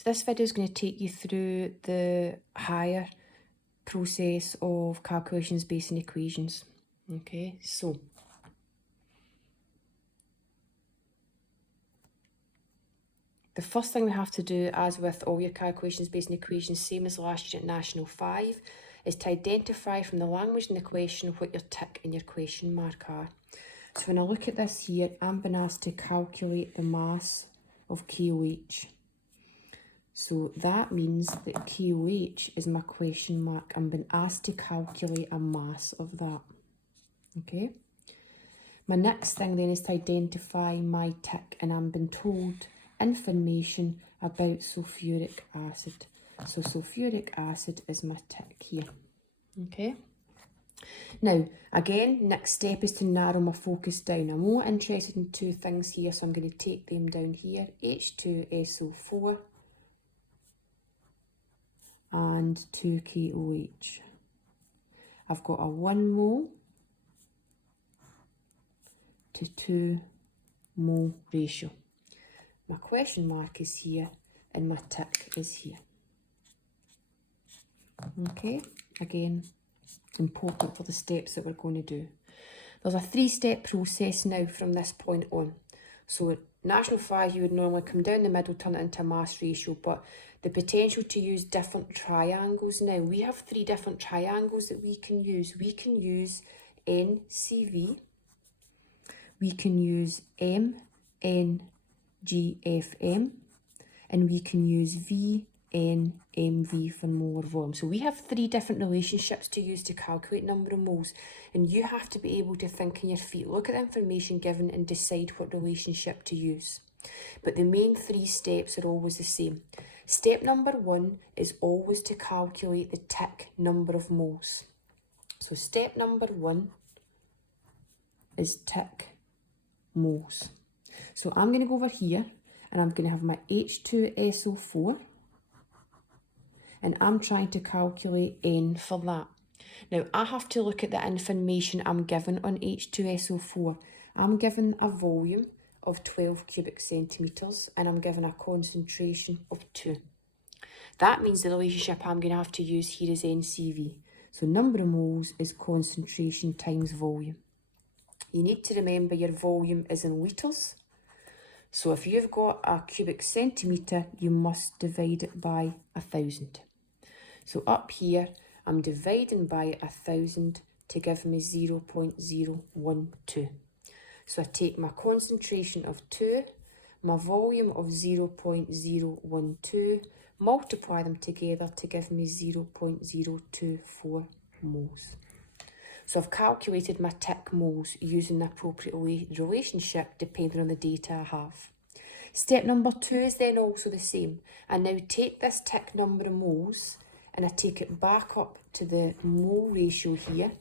So this video is going to take you through the higher process of calculations based on equations. Okay, so the first thing we have to do, as with all your calculations based on equations, same as last year at National 5, is to identify from the language in the question what your tick and your question mark are. So when I look at this here, I'm being asked to calculate the mass of KOH. So that means that KOH is my question mark. I'm being asked to calculate a mass of that. Okay. My next thing then is to identify my tick, and I'm being told information about sulfuric acid. So sulfuric acid is my tick here. Okay. Now, again, next step is to narrow my focus down. I'm more interested in two things here, so I'm going to take them down here. H2SO4 and 2KOH. I've got a 1 mole to 2 mole ratio. My question mark is here and my tick is here. Okay, again, it's important for the steps that we're going to do. There's a 3-step process now from this point on. So National 5, you would normally come down the middle, turn it into a mass ratio, but the potential to use different triangles now. We have 3 different triangles that we can use. We can use NCV, we can use MNGFM, and we can use VNMV for molar volume. So we have 3 different relationships to use to calculate number of moles, and you have to be able to think on your feet, look at the information given and decide what relationship to use. But the main 3 steps are always the same. Step number 1 is always to calculate the tick number of moles. So step number 1 is tick moles. So I'm going to go over here and I'm going to have my H2SO4 and I'm trying to calculate N for that. Now I have to look at the information I'm given on H2SO4. I'm given a volume of 12 cubic centimetres and I'm given a concentration of 2. That means the relationship I'm going to have to use here is NCV. So number of moles is concentration times volume. You need to remember your volume is in litres. So if you've got a cubic centimetre, you must divide it by 1,000. So up here, I'm dividing by 1,000 to give me 0.012. So I take my concentration of 2, my volume of 0.012, multiply them together to give me 0.024 moles. So I've calculated my tick moles using the appropriate relationship depending on the data I have. Step number 2 is then also the same. I now take this tick number of moles and I take it back up to the mole ratio here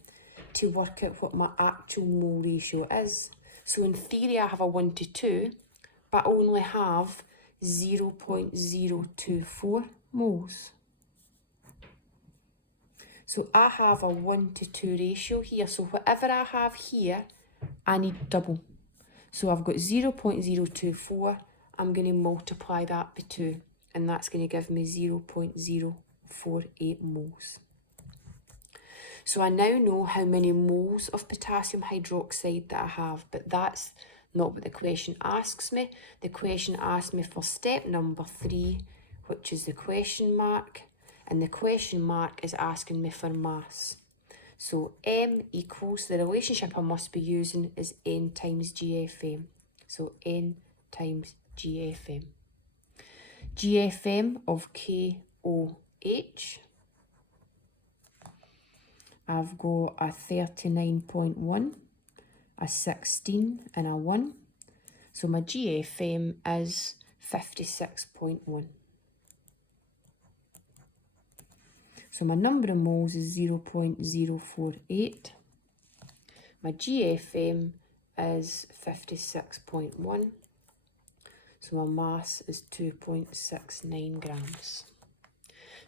to work out what my actual mole ratio is. So in theory I have a 1 to 2, but I only have 0.024 moles. So I have a 1 to 2 ratio here. So whatever I have here, I need double. So I've got 0.024. I'm going to multiply that by 2. And that's going to give me 0.048 moles. So I now know how many moles of potassium hydroxide that I have. But that's not what the question asks me. The question asks me for step number 3, which is the question mark. And the question mark is asking me for mass. So M equals, the relationship I must be using is N times GFM. So N times GFM. GFM of KOH. I've got a 39.1, a 16 and a 1. So my GFM is 56.1. So my number of moles is 0.048. My GFM is 56.1. So my mass is 2.69 grams.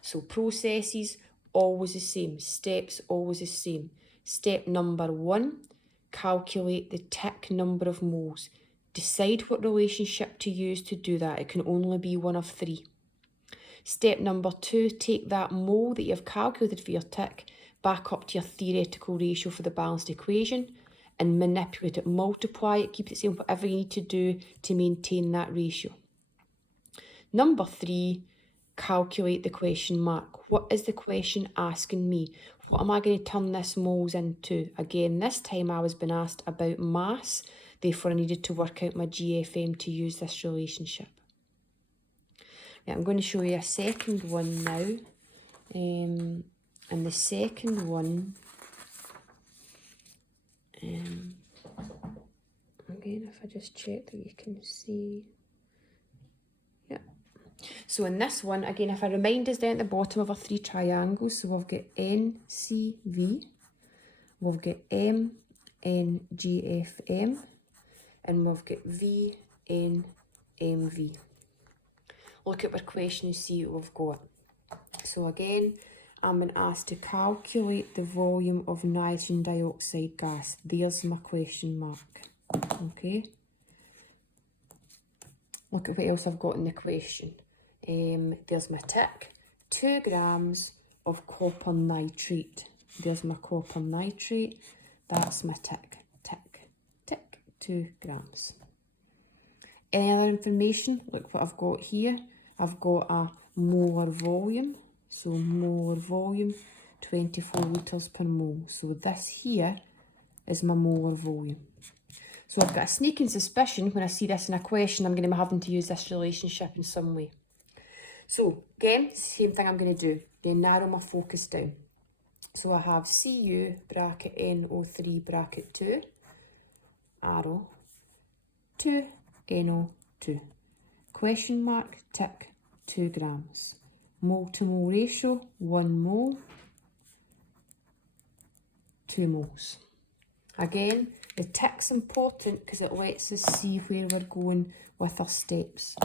So processes, always the same. Steps, always the same. Step number 1, calculate the tick number of moles. Decide what relationship to use to do that. It can only be one of 3. Step number 2, take that mole that you've calculated for your tick back up to your theoretical ratio for the balanced equation and manipulate it, multiply it, keep it the same, whatever you need to do to maintain that ratio. Number 3, calculate the question mark. What is the question asking me? What am I going to turn this moles into? Again, this time I was being asked about mass, therefore I needed to work out my GFM to use this relationship. Now, I'm going to show you a second one now. And the second one, again, if I just check that you can see. Yeah. So in this one, again, if I remind us down at the bottom of our 3 triangles, so we've got NCV, we've got MNGFM, and we've got VNMV. Look at our question and see what we've got. So again, I'm being asked to calculate the volume of nitrogen dioxide gas. There's my question mark. Okay. Look at what else I've got in the question. There's my tick. 2 grams of copper nitrate. There's my copper nitrate. That's my tick. Tick. Tick. 2 grams. Any other information? Look what I've got here. I've got a molar volume. So molar volume, 24 litres per mole. So this here is my molar volume. So I've got a sneaking suspicion when I see this in a question, I'm going to be having to use this relationship in some way. So again, same thing I'm going to do. I'm going to narrow my focus down. So I have Cu bracket NO3 bracket 2, arrow, 2 NO2. Question mark, tick, 2 grams. Mole to mole ratio, 1 mole, 2 moles. Again, the tick's important because it lets us see where we're going with our steps.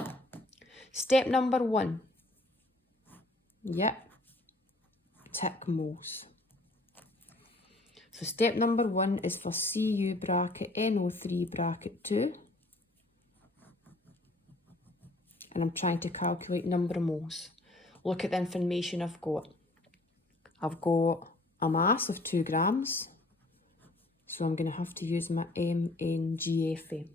Step number 1. Yep, tick moles. So step number 1 is for Cu bracket NO3 bracket 2. And I'm trying to calculate number of moles. Look at the information I've got. I've got a mass of 2 grams. So I'm going to have to use my MNGFM.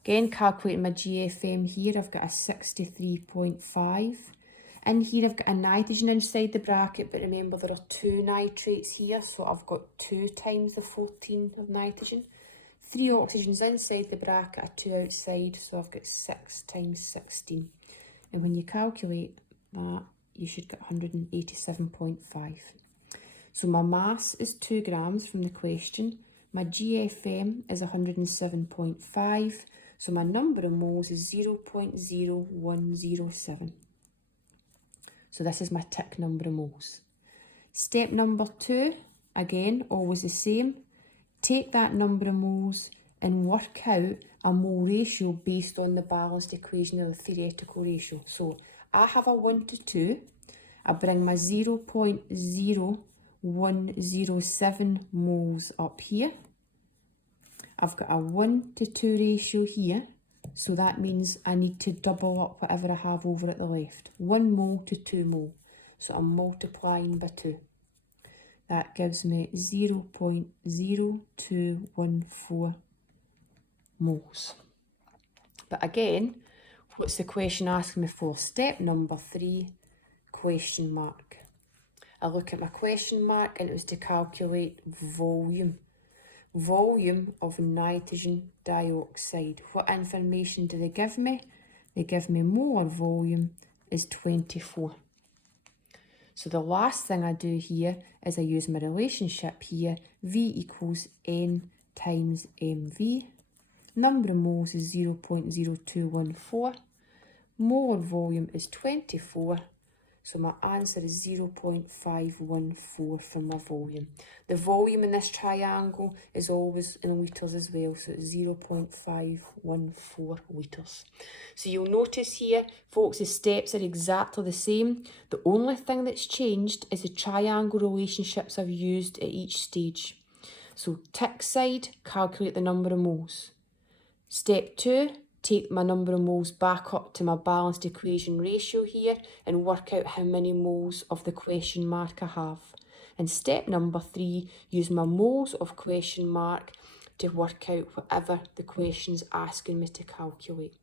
Again, calculating my GFM here, I've got a 63.5. In here I've got a nitrogen inside the bracket, but remember there are 2 nitrates here, so I've got 2 times the 14 of nitrogen. 3 oxygens inside the bracket, a 2 outside, so I've got 6 times 16. And when you calculate that, you should get 187.5. So my mass is 2 grams from the question. My GFM is 107.5. So my number of moles is 0.0107. So this is my tick number of moles. Step number 2, again, always the same. Take that number of moles and work out a mole ratio based on the balanced equation or the theoretical ratio. So I have a 1 to 2. I bring my 0.0107 moles up here. I've got a 1 to 2 ratio here. So that means I need to double up whatever I have over at the left. 1 mole to 2 mole. So I'm multiplying by 2. That gives me 0.0214 moles. But again, what's the question asking me for? Step number 3, question mark. I look at my question mark and it was to calculate volume. Volume of nitrogen dioxide. What information do they give me? They give me molar volume is 24. So the last thing I do here is I use my relationship here. V equals N times MV. Number of moles is 0.0214. Molar volume is 24. So my answer is 0.514 for my volume. The volume in this triangle is always in litres as well, so it's 0.514 litres. So you'll notice here, folks, the steps are exactly the same. The only thing that's changed is the triangle relationships I've used at each stage. So tick side, calculate the number of moles. Step 2, take my number of moles back up to my balanced equation ratio here and work out how many moles of the question mark I have. And step number 3, use my moles of question mark to work out whatever the question's asking me to calculate.